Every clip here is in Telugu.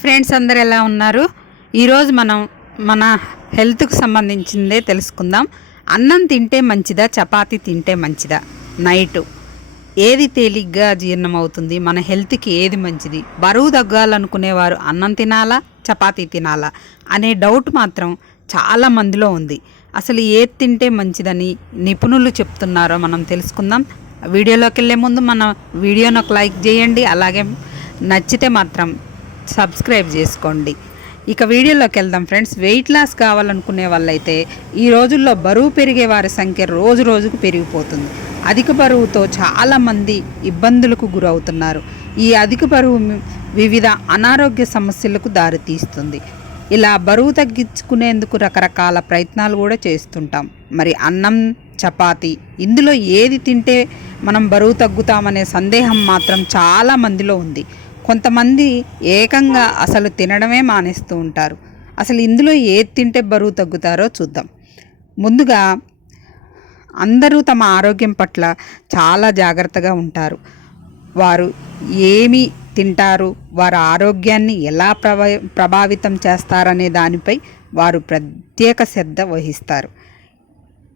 ఫ్రెండ్స్ అందరు ఎలా ఉన్నారు? ఈరోజు మనం మన హెల్త్కు సంబంధించిందే తెలుసుకుందాం. అన్నం తింటే మంచిదా, చపాతీ తింటే మంచిదా? నైటు ఏది తేలిగ్గా జీర్ణం అవుతుంది, మన హెల్త్కి ఏది మంచిది? బరువు తగ్గాలనుకునేవారు అన్నం తినాలా, చపాతీ తినాలా అనే డౌట్ మాత్రం చాలా మందిలో ఉంది. అసలు ఏది తింటే మంచిదని నిపుణులు చెప్తున్నారో మనం తెలుసుకుందాం. వీడియోలోకి వెళ్ళే ముందు మన వీడియోని ఒక లైక్ చేయండి, అలాగే నచ్చితే మాత్రం సబ్స్క్రైబ్ చేసుకోండి. ఇక వీడియోలోకి వెళ్దాం ఫ్రెండ్స్. వెయిట్ లాస్ కావాలనుకునే వాళ్ళైతే ఈ రోజుల్లో బరువు పెరిగే వారి సంఖ్య రోజు రోజుకు పెరిగిపోతుంది. అధిక బరువుతో చాలామంది ఇబ్బందులకు గురవుతున్నారు. ఈ అధిక బరువు వివిధ అనారోగ్య సమస్యలకు దారితీస్తుంది. ఇలా బరువు తగ్గించుకునేందుకు రకరకాల ప్రయత్నాలు కూడా చేస్తుంటాం. మరి అన్నం, చపాతీ ఇందులో ఏది తింటే మనం బరువు తగ్గుతామనే సందేహం మాత్రం చాలా మందిలో ఉంది. కొంతమంది ఏకంగా అసలు తినడమే మానేస్తూ ఉంటారు. అసలు ఇందులో ఏది తింటే బరువు తగ్గుతారో చూద్దాం. ముందుగా అందరూ తమ ఆరోగ్యం పట్ల చాలా జాగ్రత్తగా ఉంటారు. వారు ఏమి తింటారు, వారి ఆరోగ్యాన్ని ఎలా ప్రభావితం చేస్తారనే దానిపై వారు ప్రత్యేక శ్రద్ధ వహిస్తారు.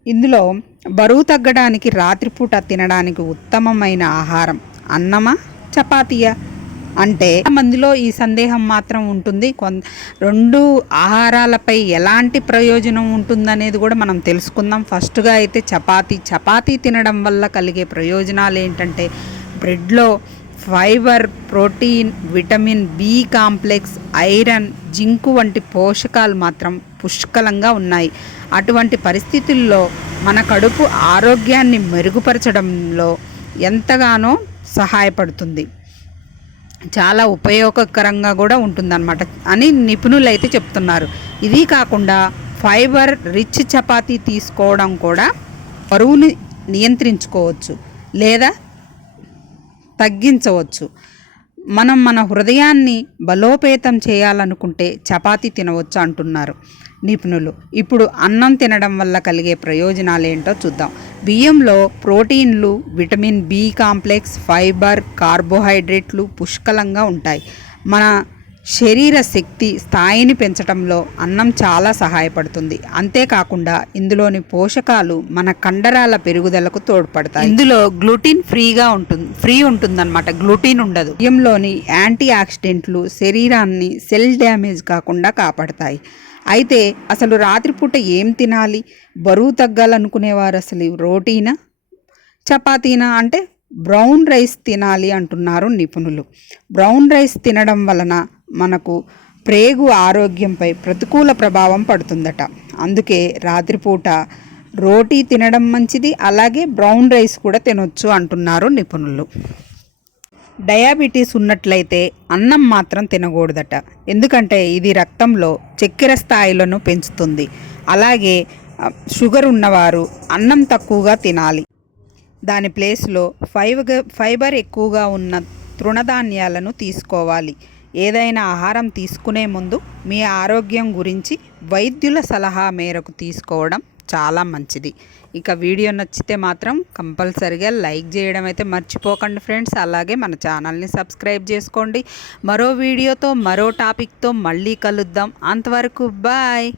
ఇందులో బరువు తగ్గడానికి రాత్రిపూట తినడానికి ఉత్తమమైన ఆహారం అన్నమా, చపాతీయా అంటే మందిలో ఈ సందేహం మాత్రం ఉంటుంది. రెండు ఆహారాలపై ఎలాంటి ప్రయోజనం ఉంటుందనేది కూడా మనం తెలుసుకుందాం. ఫస్ట్గా అయితే చపాతీ తినడం వల్ల కలిగే ప్రయోజనాలు ఏంటంటే, బ్రెడ్లో fibre, protein, vitamin B complex, iron, zinc వంటి పోషకాలు మాత్రం పుష్కలంగా ఉన్నాయి. అటువంటి పరిస్థితుల్లో మన కడుపు ఆరోగ్యాన్ని మెరుగుపరచడంలో ఎంతగానో సహాయపడుతుంది. చాలా ఉపయోగకరంగా కూడా ఉంటుందన్నమాట అని నిపుణులు అయితే చెప్తున్నారు. ఇది కాకుండా ఫైబర్ రిచ్ చపాతీ తీసుకోవడం కూడా బరువుని నియంత్రించుకోవచ్చు లేదా తగ్గించవచ్చు. మనం మన హృదయాన్ని బలోపేతం చేయాలనుకుంటే చపాతీ తినవచ్చు అంటున్నారు నిపుణులు. ఇప్పుడు అన్నం తినడం వల్ల కలిగే ప్రయోజనాలు ఏంటో చూద్దాం. బియ్యంలో ప్రోటీన్లు, విటమిన్ బి కాంప్లెక్స్, ఫైబర్, కార్బోహైడ్రేట్లు పుష్కలంగా ఉంటాయి. మన శరీర శక్తి స్థాయిని పెంచడంలో అన్నం చాలా సహాయపడుతుంది. అంతేకాకుండా ఇందులోని పోషకాలు మన కండరాల పెరుగుదలకు తోడ్పడతాయి. ఇందులో గ్లూటిన్ ఫ్రీ ఉంటుందన్నమాట, గ్లూటిన్ ఉండదు. బియ్యంలోని యాంటీ ఆక్సిడెంట్లు శరీరాన్ని సెల్ డ్యామేజ్ కాకుండా కాపాడతాయి. అయితే అసలు రాత్రిపూట ఏం తినాలి? బరువు తగ్గాలనుకునేవారు అసలు రోటీనా, చపాతీనా అంటే బ్రౌన్ రైస్ తినాలి అంటున్నారు నిపుణులు. బ్రౌన్ రైస్ తినడం వలన మనకు ప్రేగు ఆరోగ్యంపై ప్రతికూల ప్రభావం పడుతుందట. అందుకే రాత్రిపూట రోటీ తినడం మంచిది, అలాగే బ్రౌన్ రైస్ కూడా తినొచ్చు అంటున్నారు నిపుణులు. డయాబెటీస్ ఉన్నట్లయితే అన్నం మాత్రం తినకూడదట. ఎందుకంటే ఇది రక్తంలో చక్కెర స్థాయిలను పెంచుతుంది. అలాగే షుగర్ ఉన్నవారు అన్నం తక్కువగా తినాలి. దాని ప్లేస్లో ఫైబర్ ఎక్కువగా ఉన్న తృణధాన్యాలను తీసుకోవాలి. ఏదైనా ఆహారం తీసుకునే ముందు మీ ఆరోగ్యం గురించి వైద్యుల సలహా మేరకు తీసుకోవడం చాలా మంచిది. ఇక వీడియో నచ్చితే మాత్రం కంపల్సరిగా లైక్ చేయడం అయితే మర్చిపోకండి ఫ్రెండ్స్. అలాగే మన ఛానల్ని సబ్స్క్రైబ్ చేసుకోండి. మరో వీడియోతో మరో టాపిక్తో మళ్ళీ కలుద్దాం. అంతవరకు బాయ్.